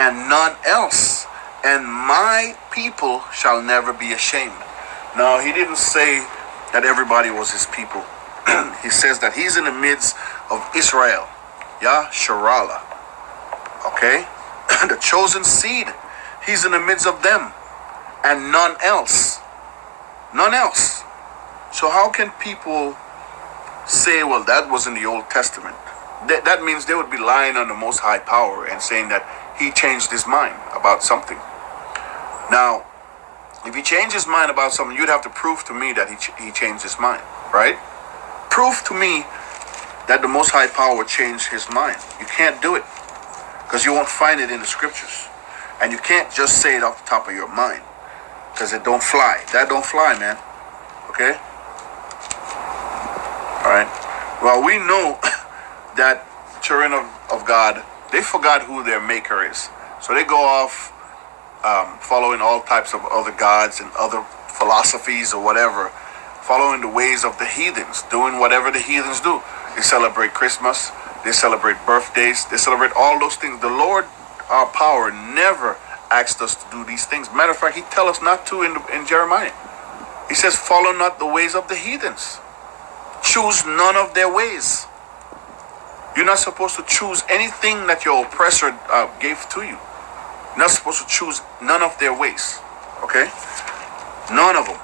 and none else, and my people shall never be ashamed. Now, he didn't say that everybody was his people. He says that he's in the midst of Israel. Sharala. Okay? The chosen seed. He's in the midst of them. And none else. None else. So how can people say, well, that was in the Old Testament? That means they would be lying on the Most High Power and saying that he changed his mind about something. Now, if he changed his mind about something, you'd have to prove to me that he changed his mind, right? Prove to me that the Most High Power changed his mind. You can't do it because you won't find it in the scriptures. And you can't just say it off the top of your mind because it don't fly. That don't fly, man. Okay? All right. Well, we know that children of God, they forgot who their maker is. So they go off following all types of other gods and other philosophies or whatever, following the ways of the heathens, doing whatever the heathens do. They celebrate Christmas, they celebrate birthdays, they celebrate all those things. The Lord, our power, never asked us to do these things. Matter of fact, he tells us not to in Jeremiah. He says, follow not the ways of the heathens. Choose none of their ways. You're not supposed to choose anything that your oppressor gave to you. You're not supposed to choose none of their ways. Okay? None of them.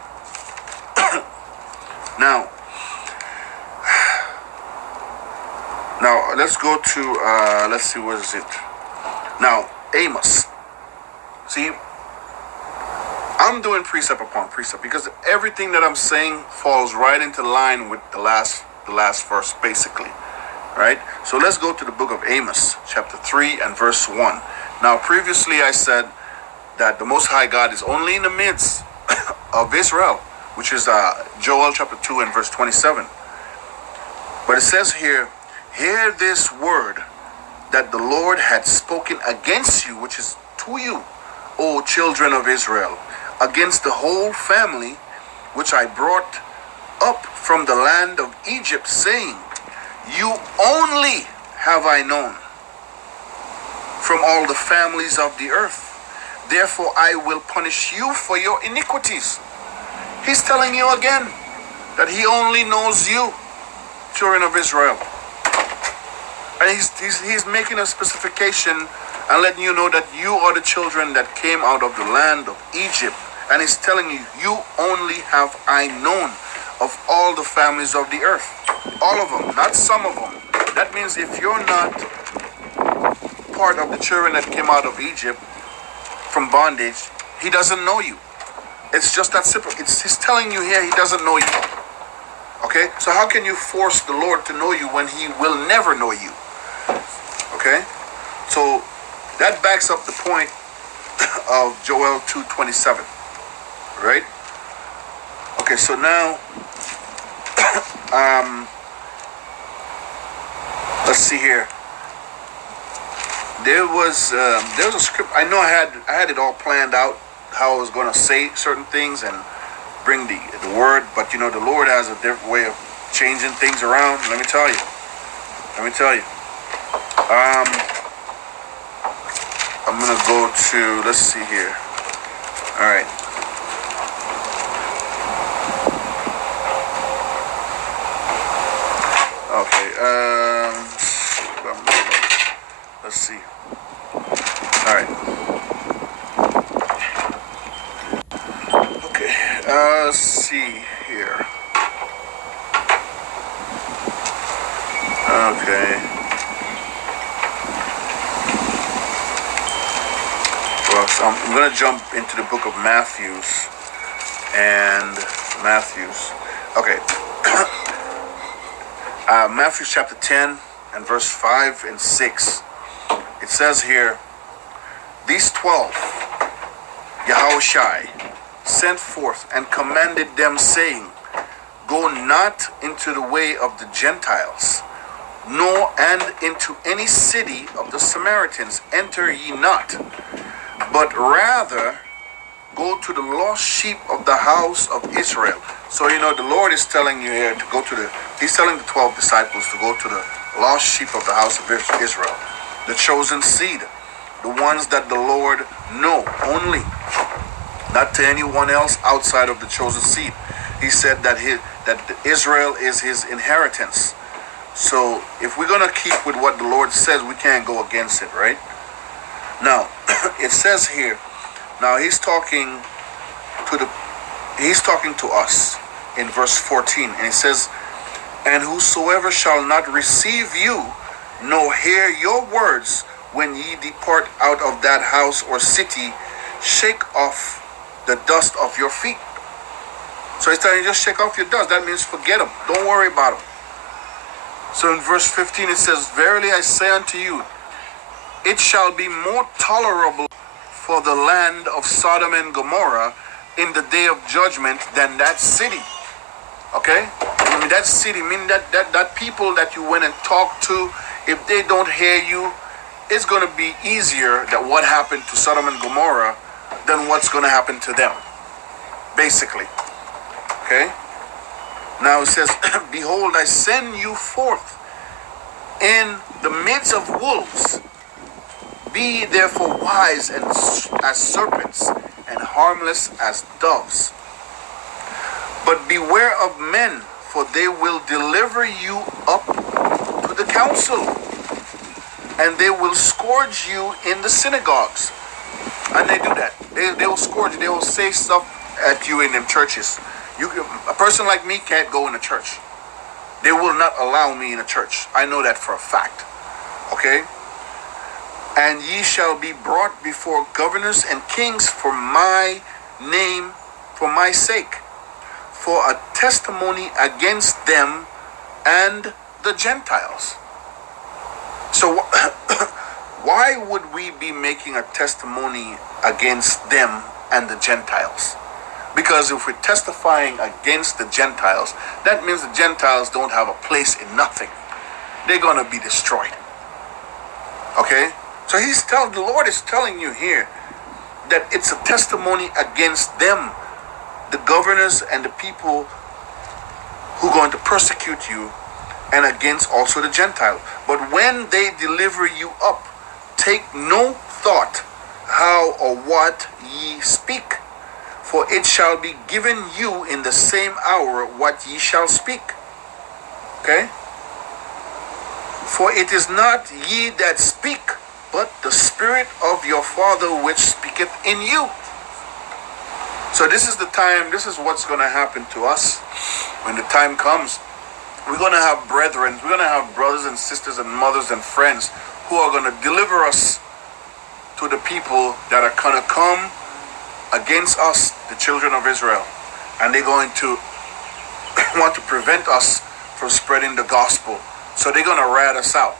Now let's go to, let's see, what is it? Now, Amos. See, I'm doing precept upon precept because everything that I'm saying falls right into line with the last verse, basically. Right? So let's go to the book of Amos, chapter 3 and verse 1. Now, previously I said that the Most High God is only in the midst of Israel, which is Joel chapter 2 and verse 27. But it says here, hear this word that the Lord had spoken against you, which is to you, O children of Israel, against the whole family which I brought up from the land of Egypt, saying, you only have I known from all the families of the earth. Therefore I will punish you for your iniquities. He's telling you again that he only knows you, children of Israel. And he's making a specification and letting you know that you are the children that came out of the land of Egypt. And he's telling you, you only have I known of all the families of the earth. All of them, not some of them. That means if you're not part of the children that came out of Egypt from bondage, he doesn't know you. It's just that simple. He's telling you here he doesn't know you. Okay? So how can you force the Lord to know you when he will never know you? Okay? So that backs up the point of Joel 2:27. Right? Okay, so now let's see here. There was a script. I know I had it all planned out how I was going to say certain things and bring the word, but you know the Lord has a different way of changing things around. Let me tell you. I'm gonna go to, let's see here. All right. Okay. Let's see. All right. Okay. Let's see here. Okay. Well, so I'm going to jump into the book of Matthews. Okay. Matthew chapter 10 and verse 5 and 6. It says here, these 12 Yahushai sent forth and commanded them, saying, go not into the way of the Gentiles, nor and into any city of the Samaritans enter ye not, but rather go to the lost sheep of the house of Israel. So you know the Lord is telling you here to go to he's telling the 12 disciples to go to the lost sheep of the house of Israel, the chosen seed, the ones that the Lord know only, not to anyone else outside of the chosen seed. He said that Israel is his inheritance. So if we're gonna keep with what the Lord says, we can't go against it, right? Now, it says here. Now he's talking to us in verse 14, and he says, "And whosoever shall not receive you, nor hear your words, when ye depart out of that house or city, shake off the dust of your feet." So he's telling you, just shake off your dust. That means forget them. Don't worry about them. So in verse 15 it says, "Verily I say unto you, it shall be more tolerable for the land of Sodom and Gomorrah in the day of judgment than that city." Okay? I mean, that city, mean that people that you went and talked to, if they don't hear you, it's going to be easier that what happened to Sodom and Gomorrah than what's going to happen to them. Basically. Okay? Now it says, "Behold, I send you forth in the midst of wolves. Be therefore wise and as serpents and harmless as doves. But beware of men, for they will deliver you up to the council, and they will scourge you in the synagogues." And they do that. They will scourge you. They will say stuff at you in them churches. A person like me can't go in a church. They will not allow me in a church. I know that for a fact. Okay? "And ye shall be brought before governors and kings for my name, for my sake, for a testimony against them and the Gentiles." So why would we be making a testimony against them and the Gentiles? Because if we're testifying against the Gentiles, that means the Gentiles don't have a place in nothing. They're going to be destroyed. Okay? So the Lord is telling you here that it's a testimony against them, the governors and the people who are going to persecute you, and against also the Gentiles. "But when they deliver you up, take no thought how or what ye speak, for it shall be given you in the same hour what ye shall speak." Okay? "For it is not ye that speak, but the Spirit of your Father which speaketh in you." So this is the time, this is what's going to happen to us when the time comes. We're going to have brethren, we're going to have brothers and sisters and mothers and friends who are going to deliver us to the people that are going to come against us, the children of Israel. And they're going to want to prevent us from spreading the gospel. So they're going to rat us out,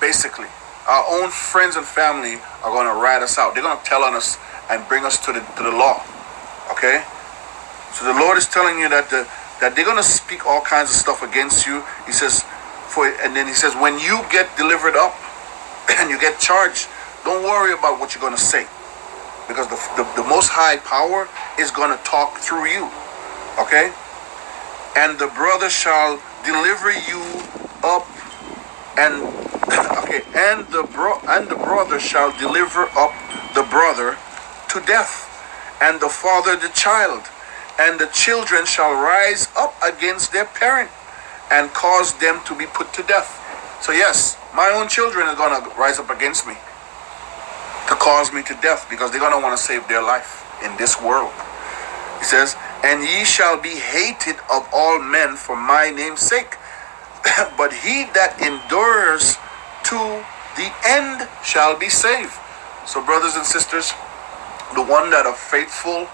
basically. Our own friends and family are going to rat us out. They're going to tell on us and bring us to the law. Okay? So the Lord is telling you that they're going to speak all kinds of stuff against you. He says, and then he says, when you get delivered up and you get charged, don't worry about what you're going to say. Because the Most High Power is going to talk through you. Okay? "And the brother shall deliver you up, and the brother shall deliver up the brother to death, and the father the child, and the children shall rise up against their parent, and cause them to be put to death." So yes, my own children are going to rise up against me to cause me to death, because they're going to want to save their life in this world. He says, "And ye shall be hated of all men for my name's sake, but he that endures to the end shall be saved." So brothers and sisters, the ones that are faithful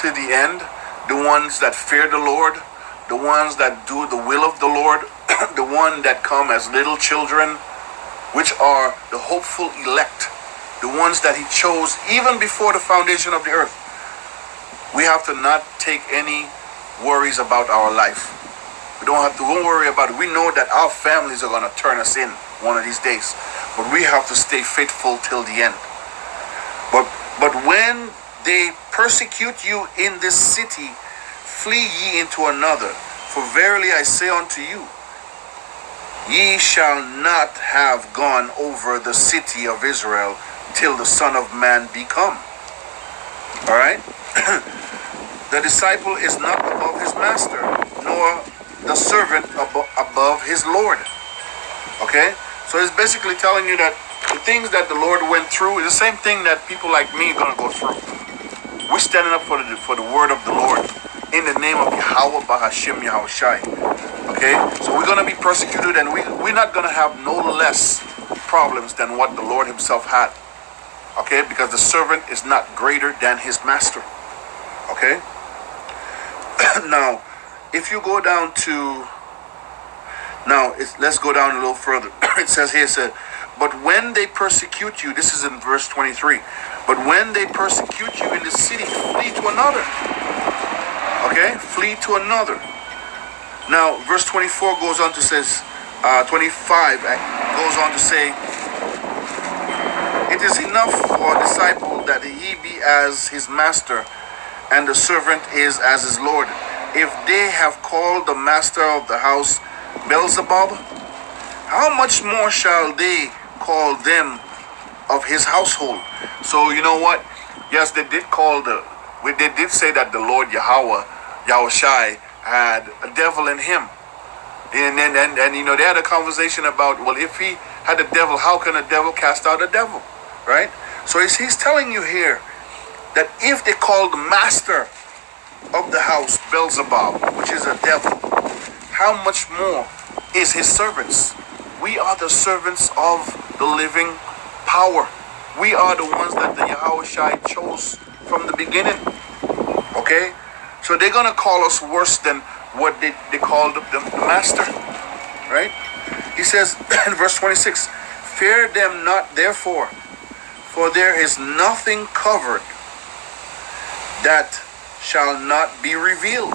to the end, the ones that fear the Lord, the ones that do the will of the Lord, the ones that come as little children, which are the hopeful elect, the ones that he chose even before the foundation of the earth. We have to not take any worries about our life. We don't worry about it. We know that our families are going to turn us in one of these days, but we have to stay faithful till the end. But when they persecute you in this city, flee ye into another. For verily I say unto you, ye shall not have gone over the city of Israel till the Son of Man be come. All right? The disciple is not above his master, nor the servant above his Lord. Okay? So it's basically telling you that the things that the Lord went through is the same thing that people like me are going to go through. We're standing up for the word of the Lord in the name of Yahweh Bahashim Yahushai. Okay? So we're going to be persecuted, and we're not going to have no less problems than what the Lord himself had. Okay? Because the servant is not greater than his master. Okay? Now, if you go down to... let's go down a little further. It says here, but when they persecute you, this is in verse 23, but when they persecute you in the city, flee to another. Okay? Flee to another. Now, verse 24 goes on to says, 25 goes on to say, it is enough for a disciple that he be as his master, and the servant is as his Lord. If they have called the master of the house Beelzebub, how much more shall they call them of his household? So you know what? Yes, they did say that the Lord Yahushai, had a devil in him. And you know, they had a conversation about, well, if he had a devil, how can a devil cast out a devil? Right? So he's telling you here that if they call the master of the house Beelzebub, which is a devil, how much more is his servants? We are the servants of the living power. We are the ones that the Yahushai chose from the beginning. Okay? So they're going to call us worse than what they called the master. Right? He says in verse 26, fear them not therefore, for there is nothing covered that shall not be revealed,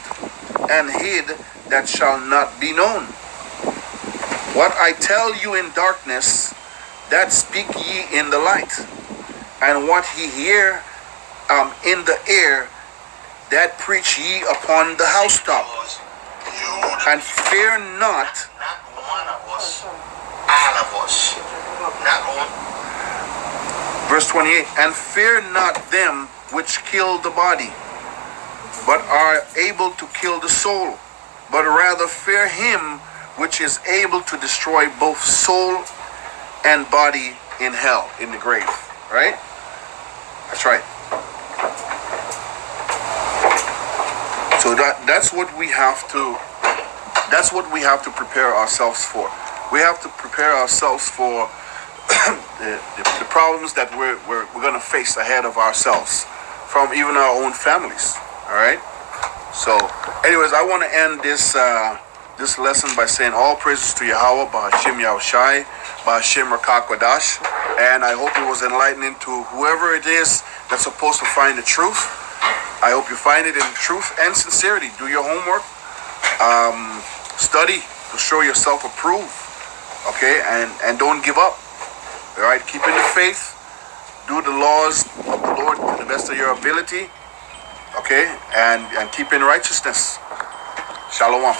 and hid that shall not be known. What I tell you in darkness, that speak ye in the light, and what ye hear in the air, that preach ye upon the housetop. And fear not. Not one of us, all of us. Not one. Verse 28, and fear not them which kill the body, but are able to kill the soul, but rather fear him which is able to destroy both soul and body in hell, in the grave. Right? That's right. So that's what we have to prepare ourselves for. We have to prepare ourselves for the problems that we're going to face ahead of ourselves from even our own families. All right. So, anyways, I want to end this lesson by saying all praises to Yahweh, Bahashim Yahushai, Bahashim Rakakwadash, and I hope it was enlightening to whoever it is that's supposed to find the truth. I hope you find it in truth and sincerity. Do your homework. Study to show yourself approved. Okay, and don't give up. All right, keep in the faith. Do the laws of the Lord to the best of your ability. Okay, and keep in righteousness. Shalom.